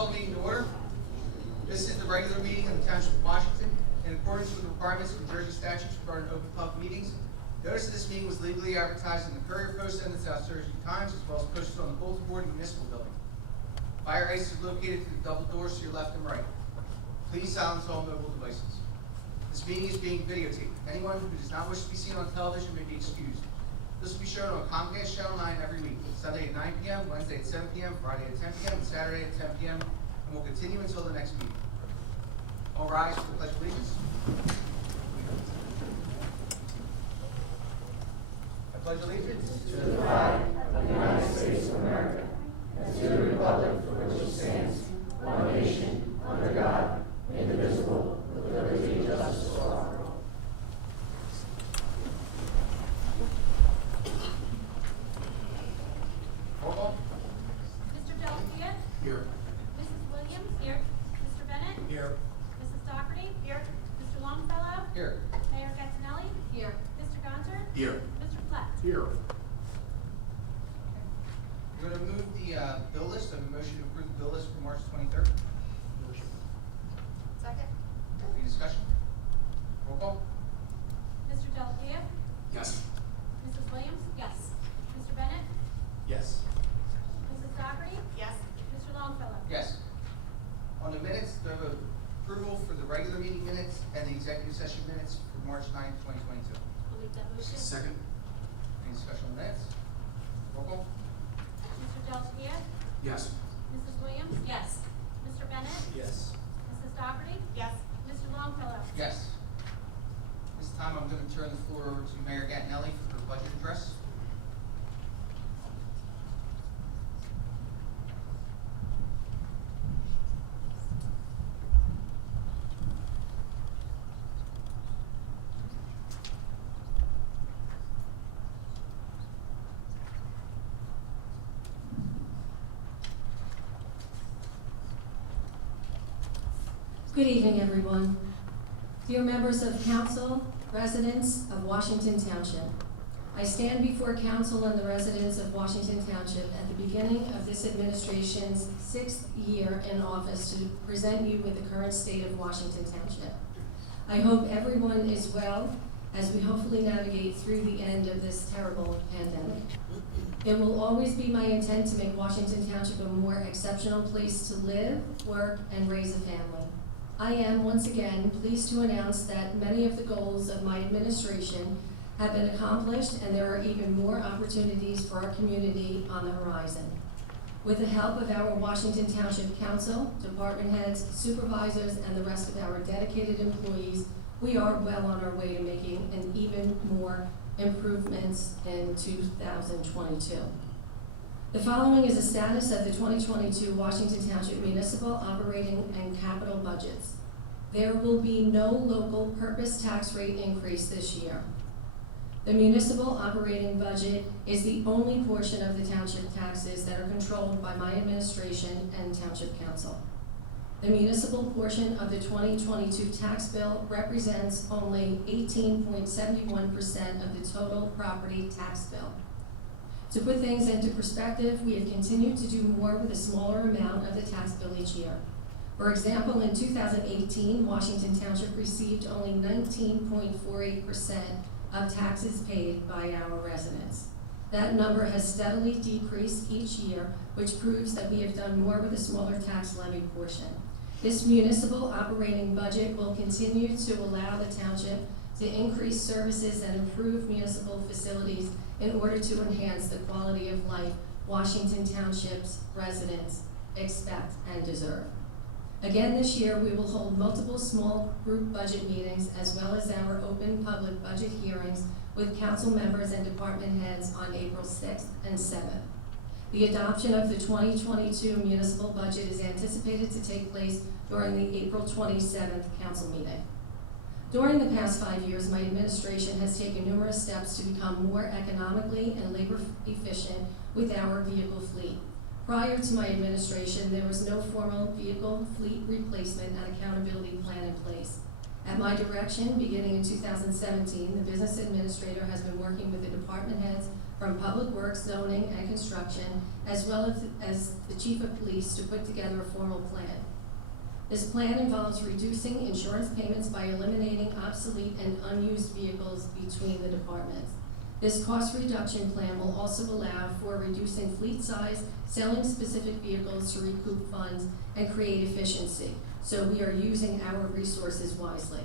call the meeting to order. This is the regular meeting of the Township of Washington. In accordance with the requirements of New Jersey statutes regarding open public meetings, notice of this meeting was legally advertised in the Courier Post and the South Jersey Times, as well as posted on the bulletin board in the municipal building. Fire exits are located through the double doors to your left and right. Please silence all mobile devices. This meeting is being videotaped. Anyone who does not wish to be seen on television may be excused. This will be shown on Comcast Channel 9 every week, Sunday at 9 p.m., Wednesday at 7 p.m., Friday at 10 p.m., and Saturday at 10 p.m., and will continue until the next meeting. All rise for the Pledge of Allegiance. I pledge allegiance to the flag of the United States of America and to the republic for which it stands, one nation, under God, indivisible, with liberty and justice for all. Roll call. Mr. Delafield? Here. Mrs. Williams? Here. Mr. Bennett? Here. Mrs. Doherty? Here. Mr. Longfellow? Here. Mayor Gatinelli? Here. Mr. Gonzer? Here. Mr. Platt? Here. We're going to move the bill list. I have a motion to approve the bill list for March 23rd. Second. Any discussion? Roll call. Mr. Delafield? Yes. Mrs. Williams? Yes. Mr. Bennett? Yes. Mrs. Doherty? Yes. Mr. Longfellow? Yes. On the minutes, do I have approval for the regular meeting minutes and the executive session minutes for March 9th, 2022? I'll make that motion. Second. Any discussion on minutes? Roll call. Mr. Delafield? Yes. Mrs. Williams? Yes. Mr. Bennett? Yes. Mrs. Doherty? Yes. Mr. Longfellow? Yes. This time I'm going to turn the floor over to Mayor Gatinelli for her budget address. Good evening, everyone. Dear members of council, residents of Washington Township, I stand before council and the residents of Washington Township at the beginning of this administration's 6th year in office to present you with the current state of Washington Township. I hope everyone is well as we hopefully navigate through the end of this terrible pandemic. It will always be my intent to make Washington Township a more exceptional place to live, work, and raise a family. I am, once again, pleased to announce that many of the goals of my administration have been accomplished, and there are even more opportunities for our community on the horizon. With the help of our Washington Township Council, department heads, supervisors, and the rest of our dedicated employees, we are well on our way to making an even more improvements in 2022. The following is a status of the 2022 Washington Township Municipal Operating and Capital Budgets. There will be no local purpose tax rate increase this year. The municipal operating budget is the only portion of the township taxes that are controlled by my administration and township council. The municipal portion of the 2022 tax bill represents only 18.71% of the total property tax bill. To put things into perspective, we have continued to do more with a smaller amount of the tax bill each year. For example, in 2018, Washington Township received only 19.48% of taxes paid by our residents. That number has steadily decreased each year, which proves that we have done more with a smaller tax levy portion. This municipal operating budget will continue to allow the township to increase services and improve municipal facilities in order to enhance the quality of life Washington Township's residents expect and deserve. Again, this year, we will hold multiple small group budget meetings as well as our open public budget hearings with council members and department heads on April 6th and 7th. The adoption of the 2022 municipal budget is anticipated to take place during the April 27th council meeting. During the past 5 years, my administration has taken numerous steps to become more economically and labor efficient with our vehicle fleet. Prior to my administration, there was no formal vehicle fleet replacement and accountability plan in place. At my direction, beginning in 2017, the business administrator has been working with the department heads from Public Works, Zoning, and Construction, as well as the Chief of Police to put together a formal plan. This plan involves reducing insurance payments by eliminating obsolete and unused vehicles between the departments. This cost reduction plan will also allow for reducing fleet size, selling specific vehicles to recoup funds, and create efficiency. So we are using our resources wisely.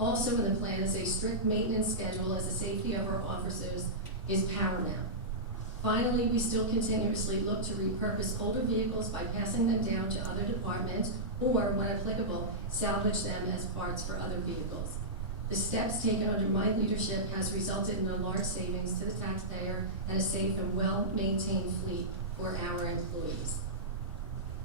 Also in the plan is a strict maintenance schedule, as the safety of our officers is paramount. Finally, we still continuously look to repurpose older vehicles by passing them down to other departments, or when applicable, salvage them as parts for other vehicles. The steps taken under my leadership has resulted in a large savings to the taxpayer and a safe and well-maintained fleet for our employees.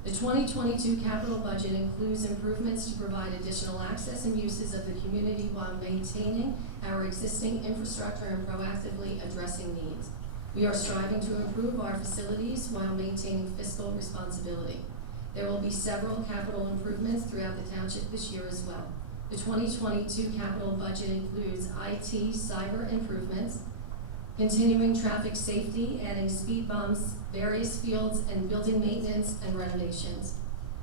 The 2022 capital budget includes improvements to provide additional access and uses of the community while maintaining our existing infrastructure and proactively addressing needs. We are striving to improve our facilities while maintaining fiscal responsibility. There will be several capital improvements throughout the township this year as well. The 2022 capital budget includes IT cyber improvements, continuing traffic safety, adding speed bumps, various fields and building maintenance and renovations.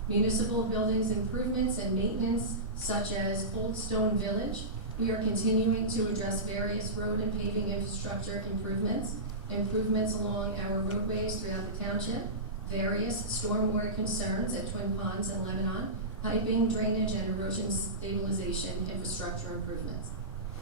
Municipal buildings improvements and maintenance, such as Old Stone Village. We are continuing to address various road and paving infrastructure improvements along our roadways throughout the township, various stormwater concerns at Twin Ponds and Lebanon, piping, drainage, and erosion stabilization infrastructure improvements.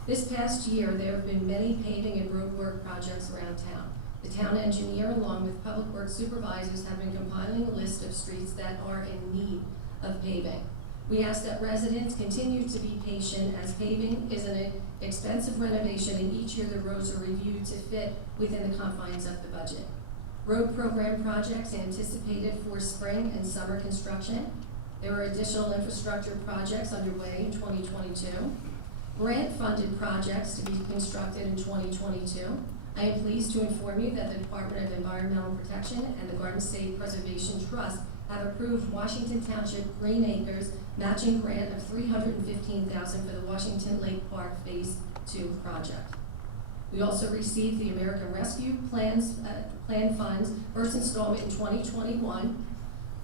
This past year, there have been many paving and road work projects around town. The town engineer, along with public works supervisors, have been compiling a list of streets that are in need of paving. We ask that residents continue to be patient, as paving is an expensive renovation, and each year the roads are reviewed to fit within the confines of the budget. Road program projects anticipated for spring and summer construction. There are additional infrastructure projects underway in 2022. Grant-funded projects to be constructed in 2022. I am pleased to inform you that the Department of Environmental Protection and the Garden State Preservation Trust have approved Washington Township Green Acres matching grant of $315,000 for the Washington Lake Park Phase 2 project. We also received the American Rescue Plan funds, first installment in 2021.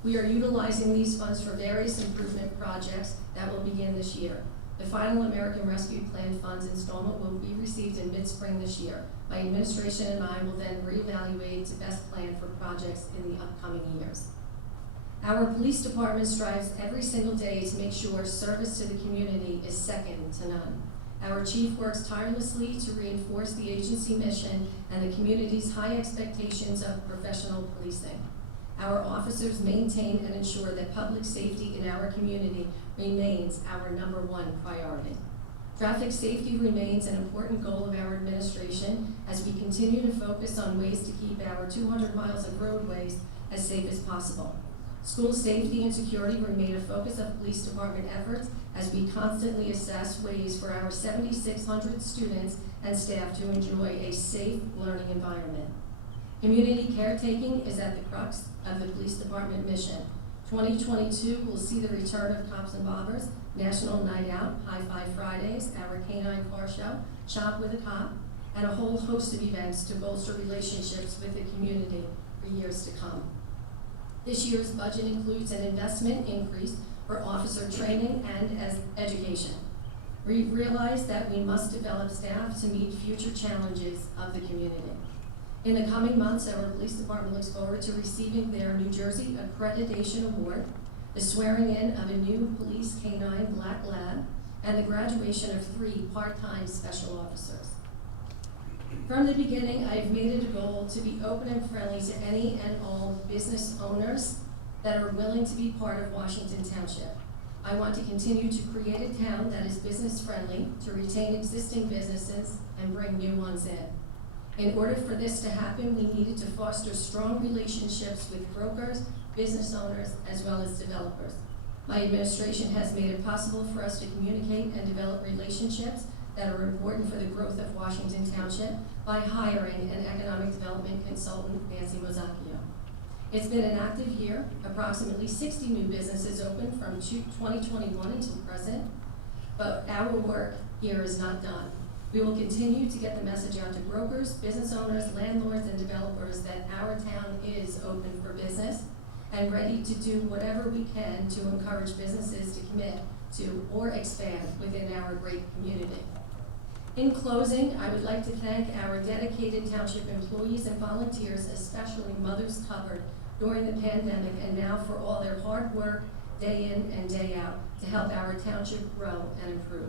We are utilizing these funds for various improvement projects that will begin this year. The final American Rescue Plan funds installment will be received in mid-spring this year. My administration and I will then reevaluate the best plan for projects in the upcoming years. Our police department strives every single day to make sure service to the community is second to none. Our chief works tirelessly to reinforce the agency mission and the community's high expectations of professional policing. Our officers maintain and ensure that public safety in our community remains our #1 priority. Traffic safety remains an important goal of our administration as we continue to focus on ways to keep our 200 miles of roadways as safe as possible. School safety and security remain a focus of police department efforts as we constantly assess ways for our 7,600 students and staff to enjoy a safe learning environment. Community caretaking is at the crux of the police department mission. 2022 will see the return of Cops and Bobbers, National Night Out, High Five Fridays, our Canine Car Show, Shop with a Cop, and a whole host of events to bolster relationships with the community for years to come. This year's budget includes an investment increase for officer training and education. We realize that we must develop staff to meet future challenges of the community. In the coming months, our police department looks forward to receiving their New Jersey Accreditation Award, the swearing in of a new police canine black lab, and the graduation of 3 part-time special officers. From the beginning, I've made it a goal to be open and friendly to any and all business owners that are willing to be part of Washington Township. I want to continue to create a town that is business friendly, to retain existing businesses and bring new ones in. In order for this to happen, we needed to foster strong relationships with brokers, business owners, as well as developers. My administration has made it possible for us to communicate and develop relationships that are important for the growth of Washington Township by hiring an economic development consultant, Nancy Mozacchio. It's been an active year. Approximately 60 new businesses opened from 2021 until present, but our work here is not done. We will continue to get the message out to brokers, business owners, landlords, and developers that our town is open for business and ready to do whatever we can to encourage businesses to commit to or expand within our great community. In closing, I would like to thank our dedicated township employees and volunteers, especially Mothers Covered, during the pandemic and now for all their hard work day in and day out to help our township grow and improve.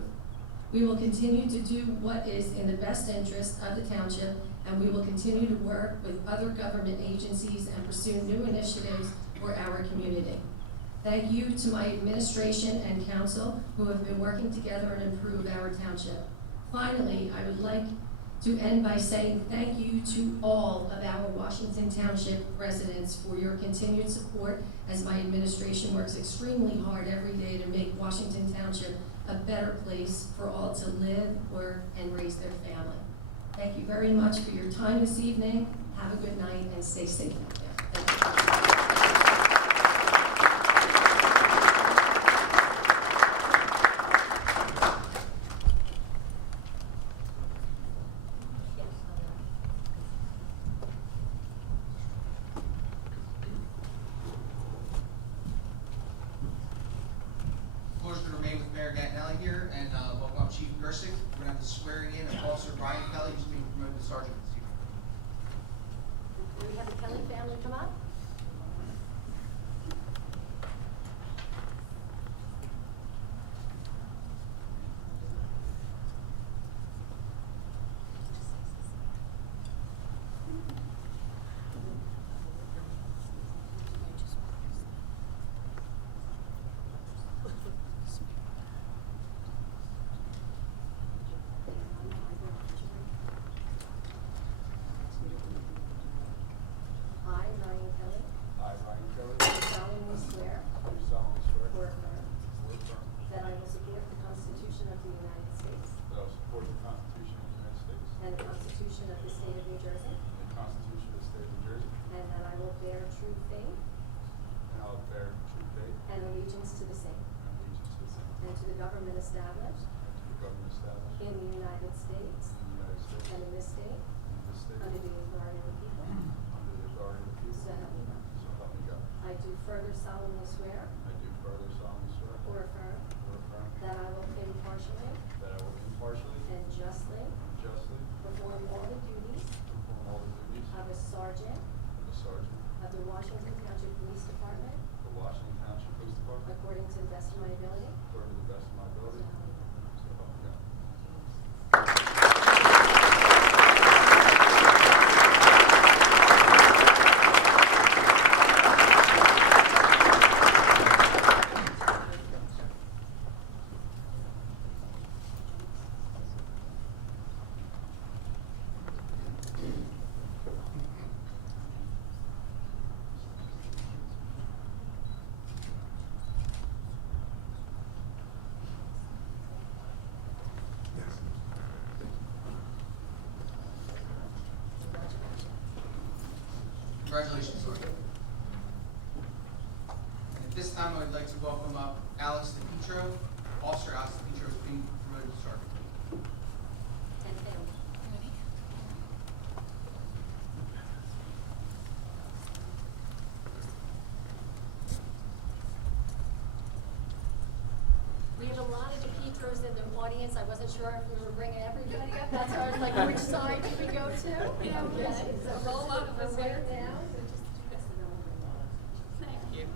We will continue to do what is in the best interest of the township, and we will continue to work with other government agencies and pursue new initiatives for our community. Thank you to my administration and council who have been working together and improve our township. Finally, I would like to end by saying thank you to all of our Washington Township residents for your continued support as my administration works extremely hard every day to make Washington Township a better place for all to live, work, and raise their family. Thank you very much for your time this evening. Have a good night and stay safe out there. Thank you. Floor's going to remain with Mayor Gattinelli here, and welcome up Chief Gersick. We're going to have the swearing in of Officer Brian Kelly, who's being promoted to sergeant this evening. Do we have the Kelly family come up? I, Ryan Kelly, I, Ryan Kelly, do solemnly swear do solemnly swear or affirm or affirm that I will support the Constitution of the United States that I will support the Constitution of the United States and the Constitution of the State of New Jersey, and the Constitution of the State of New Jersey, and that I will bear true faith and I will bear true faith and allegiance to the same and allegiance to the same, and to the government established and to the government established in the United States in the United States and in this state and in this state, under the authority of the people, under the authority of the people, so help me God. so help me God. I do further solemnly swear I do further solemnly swear or affirm or affirm that I will impartially that I will impartially and justly and justly perform all the duties perform all the duties of a sergeant of a sergeant of the Washington Township Police Department of the Washington Township Police Department according to the best of my ability. according to the best of my So ability, help me God. so help me God. Congratulations, Sergeant. And at this time, I would like to welcome up Alex DePietro. Officer Alex DePietro is being promoted to sergeant. And family. We have a lot of DePietros in the audience. I wasn't sure if we were bringing everybody up. That's why I was like, which side do we go to? Okay, so roll up from there down. Thank you.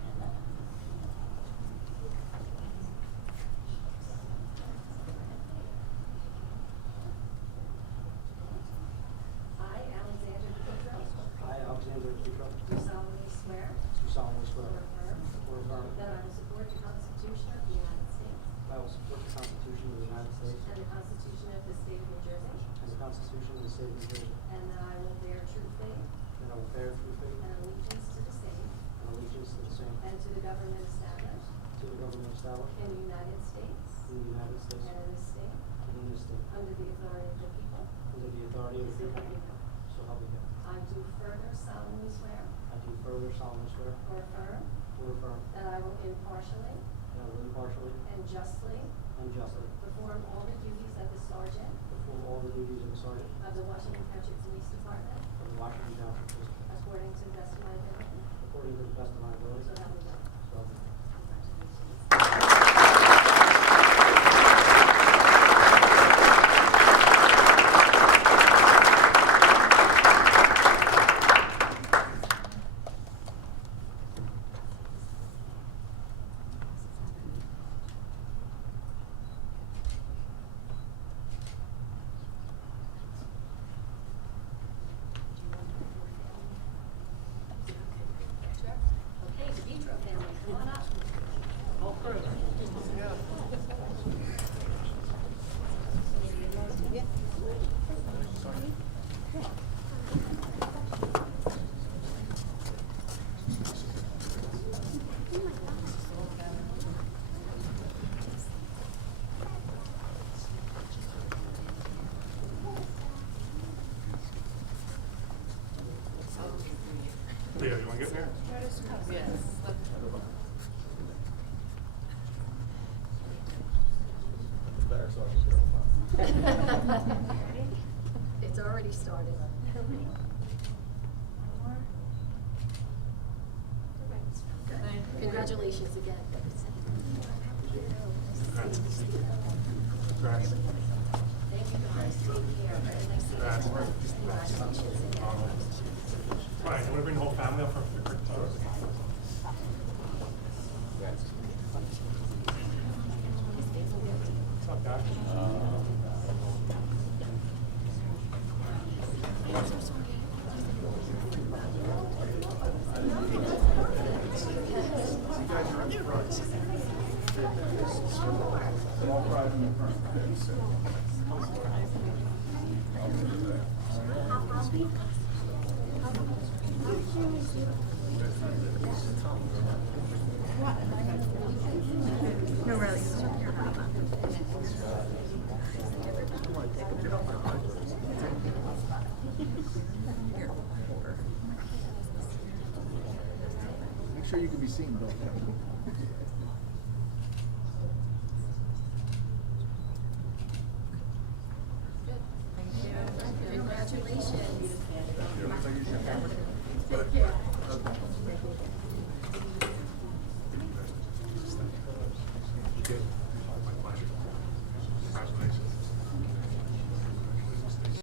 I, Alexander DePietro, I, Alexander Petro, do solemnly swear do solemnly swear or affirm or affirm that I will support the Constitution of the United States that I will support the Constitution of the United States and the Constitution of the State of New Jersey, and the Constitution of the State of New Jersey, and that I will bear true faith and I will bear true faith and allegiance to the same and allegiance to the same, and to the government established to the government established in the United States in the United States and in this state and in this state, under the authority of the people. under the authority of the So people, help me God. so help me God. I do further solemnly swear I do further solemnly swear or affirm or affirm that I will impartially that I will impartially and justly and justly perform all the duties of the sergeant perform all the duties of sergeant of the Washington Township Police Department of the Washington Township Police Department according to the best of my ability. according to the best of my ability. So help me God. So help me God. Congratulations. Sure. Okay, the Vitro family, come on up. Leo, you want to get in here? Better, so I can get on. It's already started. Congratulations again. Congrats. Congrats. Thank you guys. Take care. Very nice to Congrats. meet you. Congratulations again. Brian, you want to bring the whole family up for a quick photo? What's up, guys? Make sure you can be seen, Bill.